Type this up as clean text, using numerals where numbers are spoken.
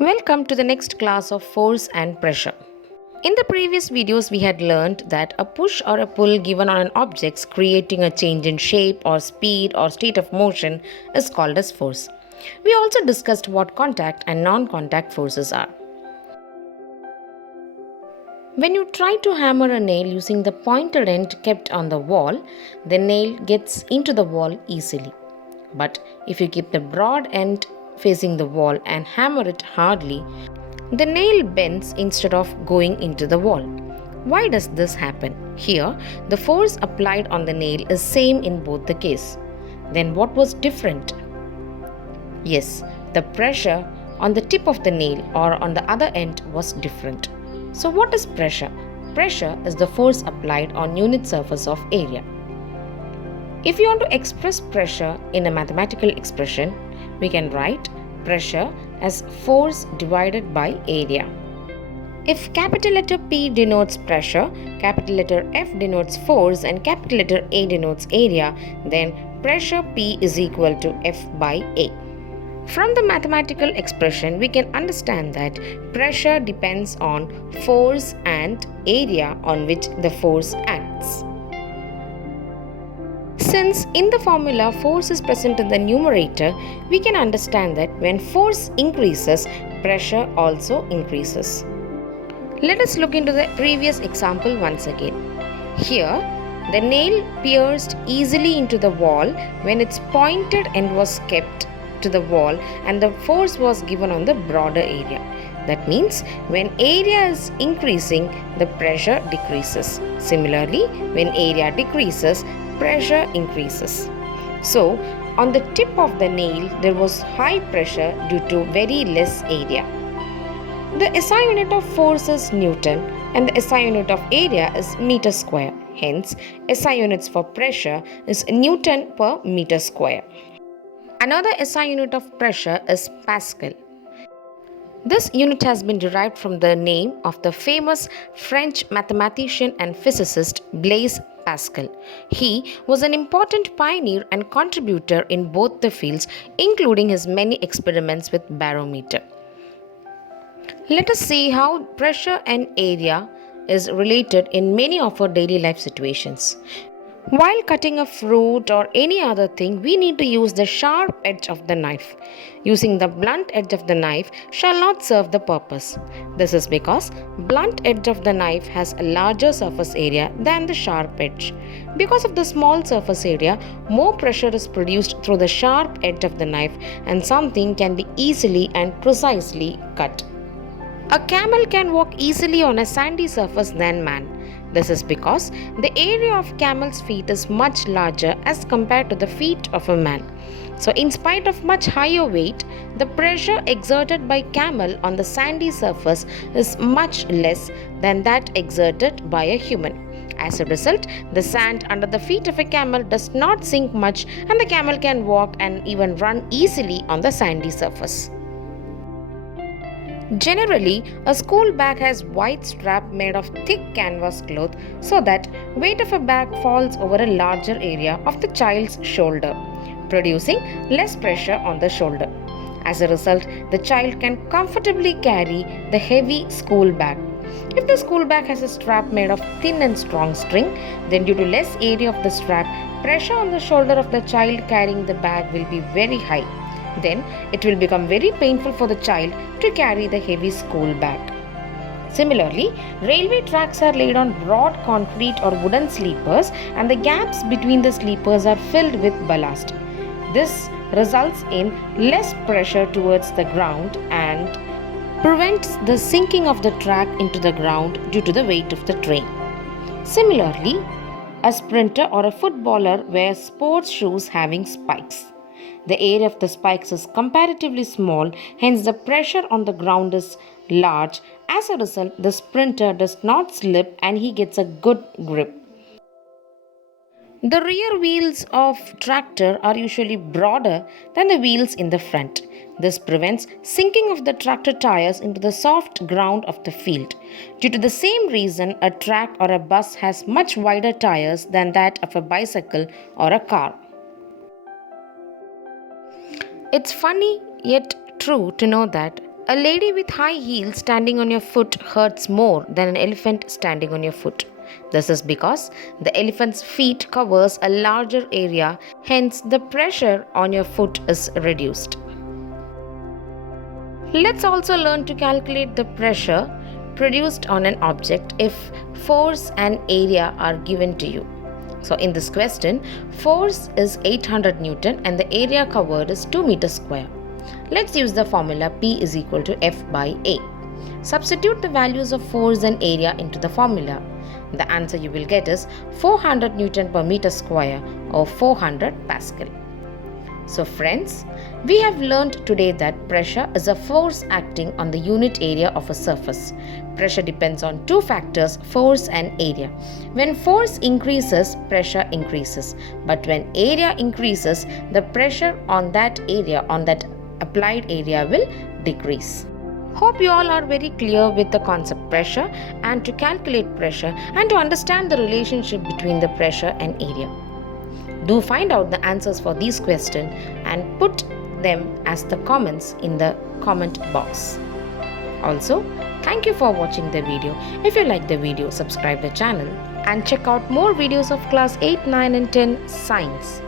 Welcome to the next class of force and pressure. In the previous videos, we had learned that a push or a pull given on an object creating a change in shape or speed or state of motion is called as force. We also discussed what contact and non-contact forces are. When you try to hammer a nail using the pointed end kept on the wall, the nail gets into the wall easily. But if you keep the broad end facing the wall and hammer it hardly, the nail bends instead of going into the wall. Why does this happen? Here, the force applied on the nail is same in both the case. Then what was different? Yes, the pressure on the tip of the nail or on the other end was different. So what is pressure? Pressure is the force applied on unit surface of area. If you want to express pressure in a mathematical expression, we can write pressure as force divided by area. If capital letter P denotes pressure, capital letter F denotes force and capital letter A denotes area, then pressure P is equal to F by A. From the mathematical expression, we can understand that pressure depends on force and area on which the force acts. Since in the formula force is present in the numerator, we can understand that when force increases, pressure also increases. Let us look into the previous example once again. Here, the nail pierced easily into the wall when its pointed end was kept to the wall and the force was given on the broader area. That means when area is increasing, the pressure decreases. Similarly, when area decreases, pressure increases. So, on the tip of the nail, there was high pressure due to very less area. The SI unit of force is Newton and the SI unit of area is meter square. Hence, SI units for pressure is Newton per meter square. Another SI unit of pressure is Pascal. This unit has been derived from the name of the famous French mathematician and physicist Blaise Pascal. He was an important pioneer and contributor in both the fields, including his many experiments with barometer. Let us see how pressure and area is related in many of our daily life situations. While cutting a fruit or any other thing, we need to use the sharp edge of the knife. Using the blunt edge of the knife shall not serve the purpose. This is because blunt edge of the knife has a larger surface area than the sharp edge. Because of the small surface area, more pressure is produced through the sharp edge of the knife and something can be easily and precisely cut. A camel can walk easily on a sandy surface than man. This is because the area of camel's feet is much larger as compared to the feet of a man. So in spite of much higher weight, the pressure exerted by camel on the sandy surface is much less than that exerted by a human. As a result, the sand under the feet of a camel does not sink much and the camel can walk and even run easily on the sandy surface. Generally, a school bag has wide strap made of thick canvas cloth so that weight of a bag falls over a larger area of the child's shoulder, producing less pressure on the shoulder. As a result, the child can comfortably carry the heavy school bag. If the school bag has a strap made of thin and strong string, then due to less area of the strap, pressure on the shoulder of the child carrying the bag will be very high. Then it will become very painful for the child to carry the heavy school bag. Similarly, railway tracks are laid on broad concrete or wooden sleepers and the gaps between the sleepers are filled with ballast. This results in less pressure towards the ground and prevents the sinking of the track into the ground due to the weight of the train. Similarly, a sprinter or a footballer wears sports shoes having spikes. The area of the spikes is comparatively small, hence the pressure on the ground is large. As a result, the sprinter does not slip and he gets a good grip. The rear wheels of tractor are usually broader than the wheels in the front. This prevents sinking of the tractor tires into the soft ground of the field. Due to the same reason, a truck or a bus has much wider tires than that of a bicycle or a car. It's funny yet true to know that A lady with high heels standing on your foot hurts more than an elephant standing on your foot. This is because the elephant's feet covers a larger area, hence the pressure on your foot is reduced. Let's also learn to calculate the pressure produced on an object if force and area are given to you. So in this question, force is 800 Newton and the area covered is 2 meters square. Let's use the formula P is equal to F by A. Substitute the values of force and area into the formula. The answer you will get is 400 Newton per meter square or 400 Pascal. So friends, we have learned today that pressure is a force acting on the unit area of a surface. Pressure depends on two factors, force and area. When force increases, pressure increases. But when area increases, the pressure on that area, on that applied area will decrease. Hope you all are very clear with the concept pressure and to calculate pressure and to understand the relationship between the pressure and area. Do find out the answers for these questions and put them as the comments in the comment box. Also, thank you for watching the video. If you like the video, subscribe the channel and check out more videos of class 8, 9 and 10 science.